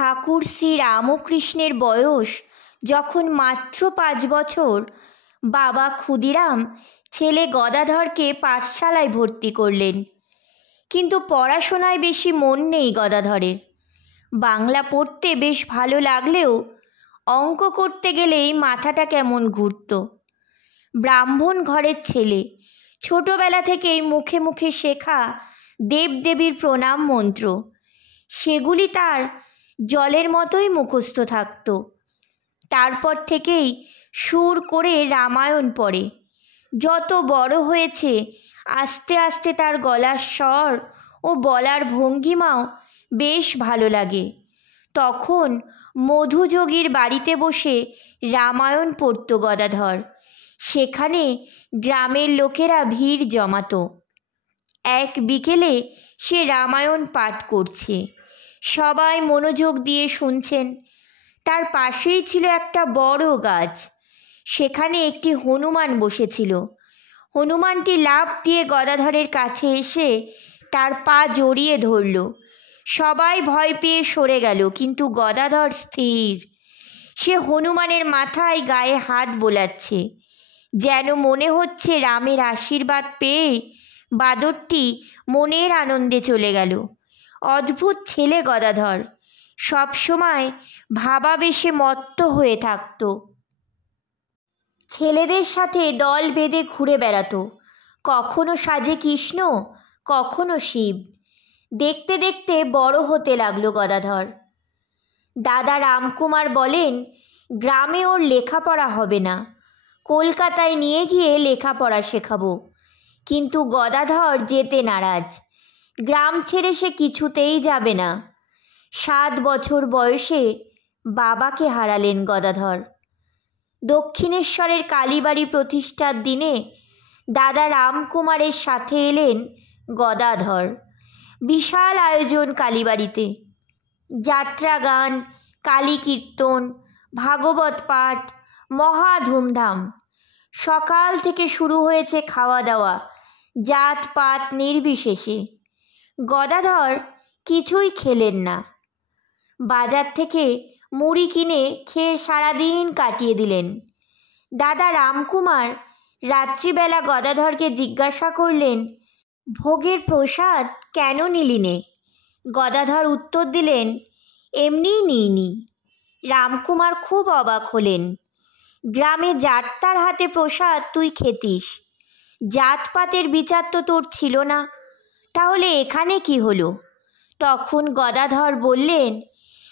ঠাকুর শ্রী রামকৃষ্ণের বয়স যখন মাত্র 5 বছর, বাবা ক্ষুদিরাম ছেলে গদাধরকে পাঠশালায় ভর্তি করলেন। কিন্তু পড়াশোনায় বেশি মন নেই গদাধরের। বাংলা পড়তে বেশ ভালো লাগলেও অঙ্ক করতে গেলেই মাথাটা কেমন ঘুরত। ব্রাহ্মণ ঘরের ছেলে, ছোটবেলা থেকেই মুখে মুখে শেখা দেবদেবীর প্রণাম মন্ত্র, সেগুলি তার জলের মতোই মুখস্থ থাকত। তারপর থেকেই সুর করে রামায়ণ পড়ে। যত বড় হয়েছে আস্তে আস্তে তার গলার স্বর ও বলার ভঙ্গিমাও বেশ ভালো লাগে। তখন মধুযোগীর বাড়িতে বসে রামায়ণ পড়ত গদাধর। সেখানে গ্রামের লোকেরা ভিড় জমাতো। এক বিকেলে সে রামায়ণ পাঠ করছে, সবাই মনোযোগ দিয়ে শুনছেন। তার পাশেই ছিল একটা বড় গাছ, সেখানে একটি হনুমান বসেছিল। হনুমানটি লাফ দিয়ে গদাধরের কাছে এসে তার পা জড়িয়ে ধরল। সবাই ভয় পেয়ে সরে গেল, কিন্তু গদাধর স্থির। সে হনুমানের মাথায় গায়ে হাত বোলাচ্ছে, যেন মনে হচ্ছে রামের আশীর্বাদ পেয়ে বাদরটি মনের আনন্দে চলে গেল। অদ্ভুত ছেলে গদাধর, সবসময় ভাবাবেশে মত্ত হয়ে থাকত। ছেলেদের সাথে দল বেঁধে ঘুরে বেড়াতো, কখনো সাজে কৃষ্ণ, কখনো শিব। দেখতে দেখতে বড় হতে লাগলো গদাধর। দাদা রামকুমার বলেন, গ্রামে ওর লেখাপড়া হবে না, কলকাতায় নিয়ে গিয়ে লেখাপড়া শেখাবো। কিন্তু গদাধর যেতে নারাজ। গ্রাম ছেড়ে সে কিছুতেই যাবে না। 7 বছর বয়সে বাবাকে হারালেন গদাধর। দক্ষিণেশ্বরের কালীবাড়ি প্রতিষ্ঠার দিনে দাদা রামকুমারের সাথে এলেন গদাধর। বিশাল আয়োজন কালীবাড়িতে, যাত্রা গান, কালী কীর্তন, ভাগবত পাঠ, মহা ধুমধাম। সকাল থেকে শুরু হয়েছে খাওয়া দাওয়া, জাত পাত নির্বিশেষে। গদাধর কিছুই খেলেন না। বাজার থেকে মুড়ি কিনে খেয়ে সারাদিন কাটিয়ে দিলেন। দাদা রামকুমার রাত্রিবেলা গদাধরকে জিজ্ঞাসা করলেন, ভোগের প্রসাদ কেন নিলি নে? গদাধর উত্তর দিলেন, এমনিই নিইনি। রামকুমার খুব অবাক হলেন। গ্রামে যার হাতে প্রসাদ তুই খেতিস, জাতপাতের বিচার তো তোর ছিল না, তাহলে এখানে কি হলো? তখন গদাধর বললেন,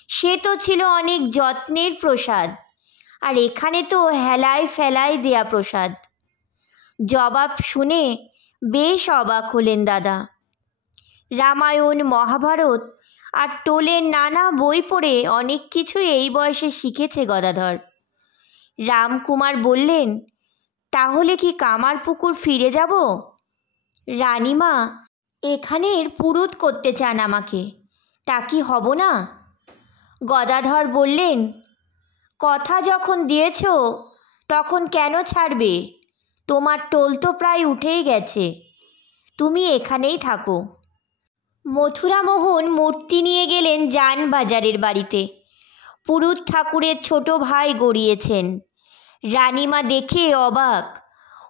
সে তো ছিল অনেক যত্নের প্রসাদ, আর এখানে তো হেলায় ফেলায় দেয়া প্রসাদ। জবাব শুনে বেশ অবাক হলেন দাদা। রামায়ণ, মহাভারত আর টোলের নানা বই পড়ে অনেক কিছুই এই বয়সে শিখেছে গদাধর। রামকুমার বললেন, তাহলে কি কামারপুকুর ফিরে যাব? রানীমা এখানের পুরুত করতে চান আমাকে, তা কি হব না? গদাধর বললেন, কথা যখন দিয়েছ তখন কেন ছাড়বে? তোমার টোল তো প্রায় উঠেই গেছে, তুমি এখানেই থাকো। মথুরামোহন মূর্তি নিয়ে গেলেন জানবাজারের বাড়িতে। পুরুত ঠাকুরের ছোট ভাই গড়িয়েছেন। রানীমা দেখে অবাক।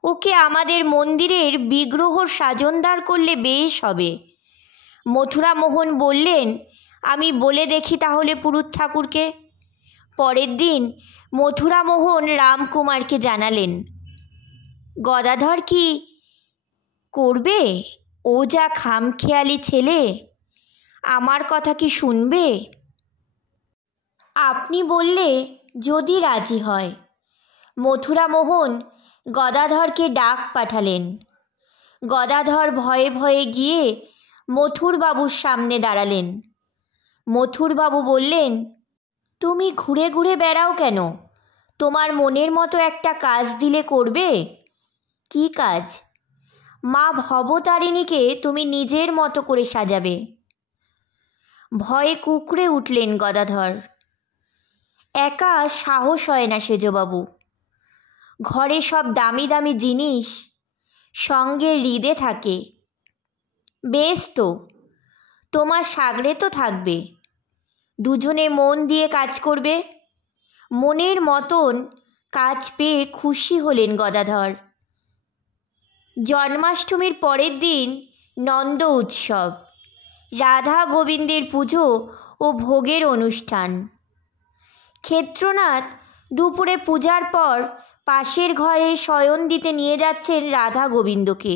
ওকে আমাদের মন্দিরের বিগ্রহর সাজনদার করলে বেশ হবে। মথুরামোহন বললেন, আমি বলে দেখি তাহলে পুরুত ঠাকুরকে। পরের দিন মথুরামোহন রামকুমারকে জানালেন। গদাধর কি করবে? ও যা খামখেয়ালি ছেলে, আমার কথা কি শুনবে? আপনি বললে যদি রাজি হয়। মথুরামোহন গদাধরকে ডাক পাঠালেন। গদাধর ভয়ে ভয়ে গিয়ে মথুরবাবুর সামনে দাঁড়ালেন। মথুরবাবু বললেন, তুমি ঘুরে ঘুরে বেড়াও কেন? তোমার মনের মতো একটা কাজ দিলে করবে। কি কাজ? মা ভবতারিণীকে তুমি নিজের মতো করে সাজাবে। ভয়ে কুঁকড়ে উঠলেন গদাধর। একা সাহস হয় না সেজবাবু। ঘরে সব দামি দামি জিনিস, সঙ্গে হৃদে থাকে। বেশ তো, তোমার সাগরে তো থাকবে। দুজনে মন দিয়ে কাজ করবে। মনের মতন কাজ পেয়ে খুশি হলেন গদাধর। জন্মাষ্টমীর পরের দিন নন্দ উৎসব, রাধা গোবিন্দের পুজো ও ভোগের অনুষ্ঠান। ক্ষেত্রনাথ দুপুরে পূজার পর পাশের ঘরে শয়ন দিতে নিয়ে যাচ্ছেন রাধা গোবিন্দকে।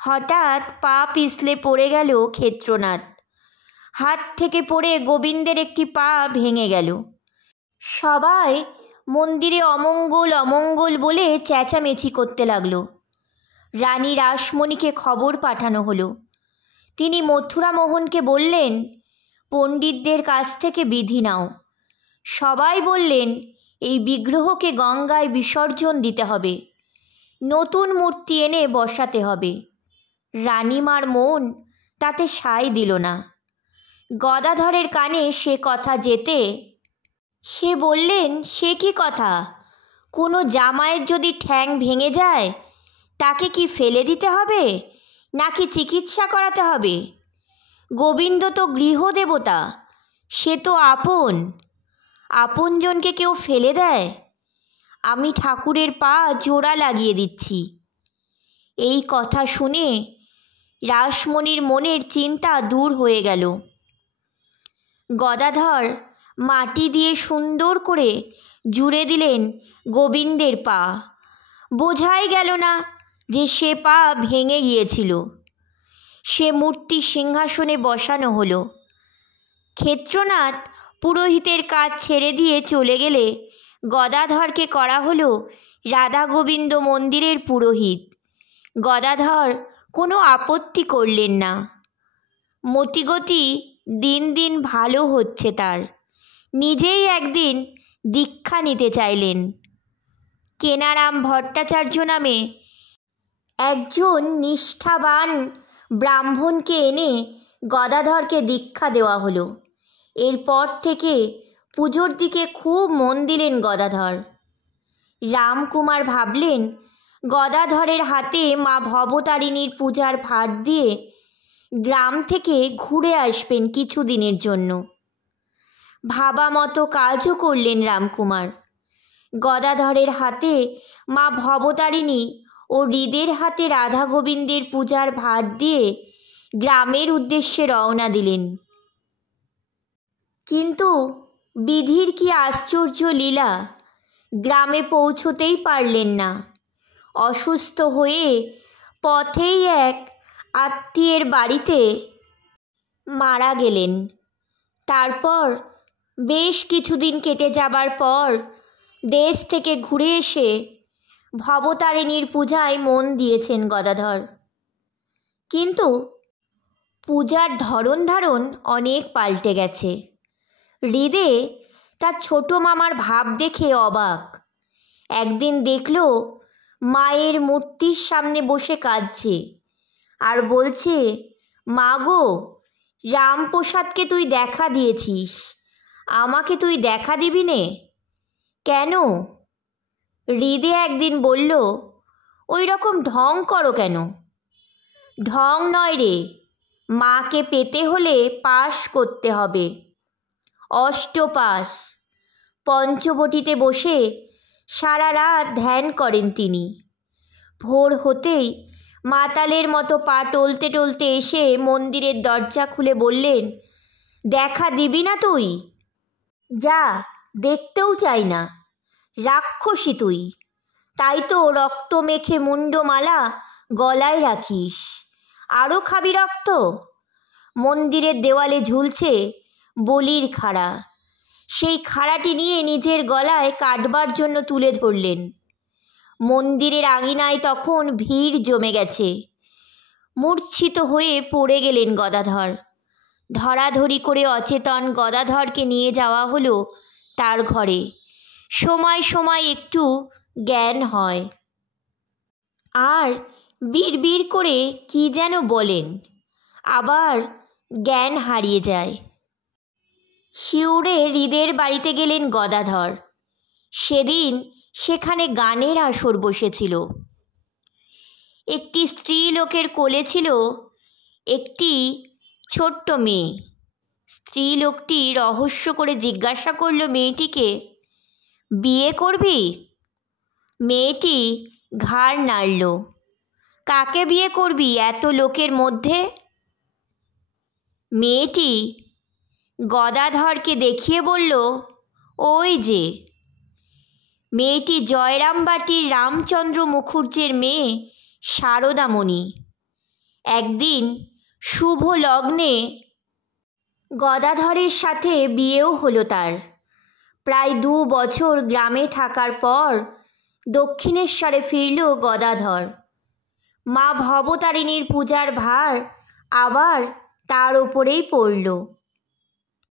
হঠাৎ পা পিছলে পড়ে গেল ক্ষেত্রনাথ। হাত থেকে পড়ে গোবিন্দের একটি পা ভেঙে গেল। সবাই মন্দিরে অমঙ্গল অমঙ্গল বলে চেঁচামেচি করতে লাগলো। রানী রাসমণিকে খবর পাঠানো হলো। তিনি মথুরা মোহনকে বললেন, পণ্ডিতদের কাছ থেকে বিধি নাও। সবাই বললেন, এই বিগ্রহকে গঙ্গায় বিসর্জন দিতে হবে, নতুন মূর্তি এনে বসাতে হবে। রানীমার মন তাতে সায় দিল না। গদাধরের কানে সে কথা যেতে সে বললেন, সে কি কথা? কোনো জামাইয়ের যদি ঠ্যাং ভেঙে যায় তাকে কি ফেলে দিতে হবে, নাকি চিকিৎসা করাতে হবে? গোবিন্দ তো গৃহদেবতা, সে তো আপনজনকে কেউ ফেলে দেয়? আমি ঠাকুরের পা জোড়া লাগিয়ে দিচ্ছি। এই কথা শুনে রাসমণির মনের চিন্তা দূর হয়ে গেল। গদাধর মাটি দিয়ে সুন্দর করে জুড়ে দিলেন গোবিন্দের পা। বোঝাই গেল না যে সে পা ভেঙে গিয়েছিল। সে মূর্তি সিংহাসনে বসানো হলো। ক্ষেত্রনাথ পুরোহিতের কাজ ছেড়ে দিয়ে চলে গেলে গদাধরকে করা হলো রাধা গোবিন্দ মন্দিরের পুরোহিত। গদাধর কোনো আপত্তি করলেন না। মতিগতি দিন দিন ভালো হচ্ছে তার। নিজেই একদিন দীক্ষা নিতে চাইলেন। কেনারাম ভট্টাচার্য নামে একজন নিষ্ঠাবান ব্রাহ্মণকে এনে গদাধরকে দীক্ষা দেওয়া হলো। এরপর থেকে পুজোর দিকে খুব মন দিলেন গদাধর। রামকুমার ভাবলেন, গদাধরের হাতে মা ভবতারিণীর পূজার ভার দিয়ে গ্রাম থেকে ঘুরে আসবেন কিছুদিনের জন্য। ভাবা মতো কাজও করলেন রামকুমার। গদাধরের হাতে মা ভবতারিণী ও হৃদের হাতে রাধা গোবিন্দের পূজার ভার দিয়ে গ্রামের উদ্দেশ্যে রওনা দিলেন। কিন্তু বিধির কি আশ্চর্য লীলা! গ্রামে পৌঁছতেই পারলেন না। অসুস্থ হয়ে পথেই এক আত্মীয়ের বাড়িতে মারা গেলেন। তারপর বেশ কিছুদিন কেটে যাবার পর দেশ থেকে ঘুরে এসে ভবতারিণীর পূজায় মন দিয়েছেন গদাধর। কিন্তু পূজার ধরন ধারণ অনেক পাল্টে গেছে। হৃদে তার ছোট মামার ভাব দেখে অবাক। একদিন দেখল মায়ের মূর্তির সামনে বসে কাঁদছে আর বলছে, মা গো, রামপ্রসাদকে তুই দেখা দিয়েছিস, আমাকে তুই দেখা দিবি নে? কেন? হৃদে একদিন বলল, ওই রকম ঢং করো কেন? ঢং নয় রে, মাকে পেতে হলে পাস করতে হবে, অষ্টপাস। পঞ্চবটিতে বসে সারা রাত ধ্যান করেন তিনি। ভোর হতেই মাতালের মতো পা টলতে টলতে এসে মন্দিরের দরজা খুলে বললেন, দেখা দিবি না তুই? যা, দেখতেও চাই না, রাক্ষসী তুই। তাই তো রক্ত মেখে মুন্ডমালা গলায় রাখিস, আরও খাবি রক্ত? মন্দিরের দেওয়ালে ঝুলছে বলির খাড়া। সেই খাড়াটি নিয়ে নিজের গলায় কাটবার জন্য তুলে ধরলেন। মন্দিরের আঙিনায় তখন ভিড় জমে গেছে। মূর্ছিত হয়ে পড়ে গেলেন গদাধর। ধরাধরি করে অচেতন গদাধরকে নিয়ে যাওয়া হলো তার ঘরে। সময় সময় একটু জ্ঞান হয়, আর বিড়বিড় করে কি যেন বলেন, আবার জ্ঞান হারিয়ে যায়। শিউরে হৃদের বাড়িতে গেলেন গদাধর। সেদিন সেখানে গানের আসর বসেছিল। একটি স্ত্রী লোকের কোলে ছিল একটি ছোট্ট মেয়ে। স্ত্রীলোকটি রহস্য করে জিজ্ঞাসা করল মেয়েটিকে, বিয়ে করবি? মেয়েটি ঘাড় নাড়ল। কাকে বিয়ে করবি এত লোকের মধ্যে? মেয়েটি গদাধরকে দেখিয়ে বলল, ওই যে। মেয়েটি জয়রামবাটির রামচন্দ্র মুখুজ্জের মেয়ে শারদামণি। একদিন শুভ লগ্নে গদাধরের সাথে বিয়েও হলো তার। প্রায় 2 বছর গ্রামে থাকার পর দক্ষিণেশ্বরে ফিরল গদাধর। মা ভবতারিণীর পূজার ভার আবার তার ওপরেই পড়ল।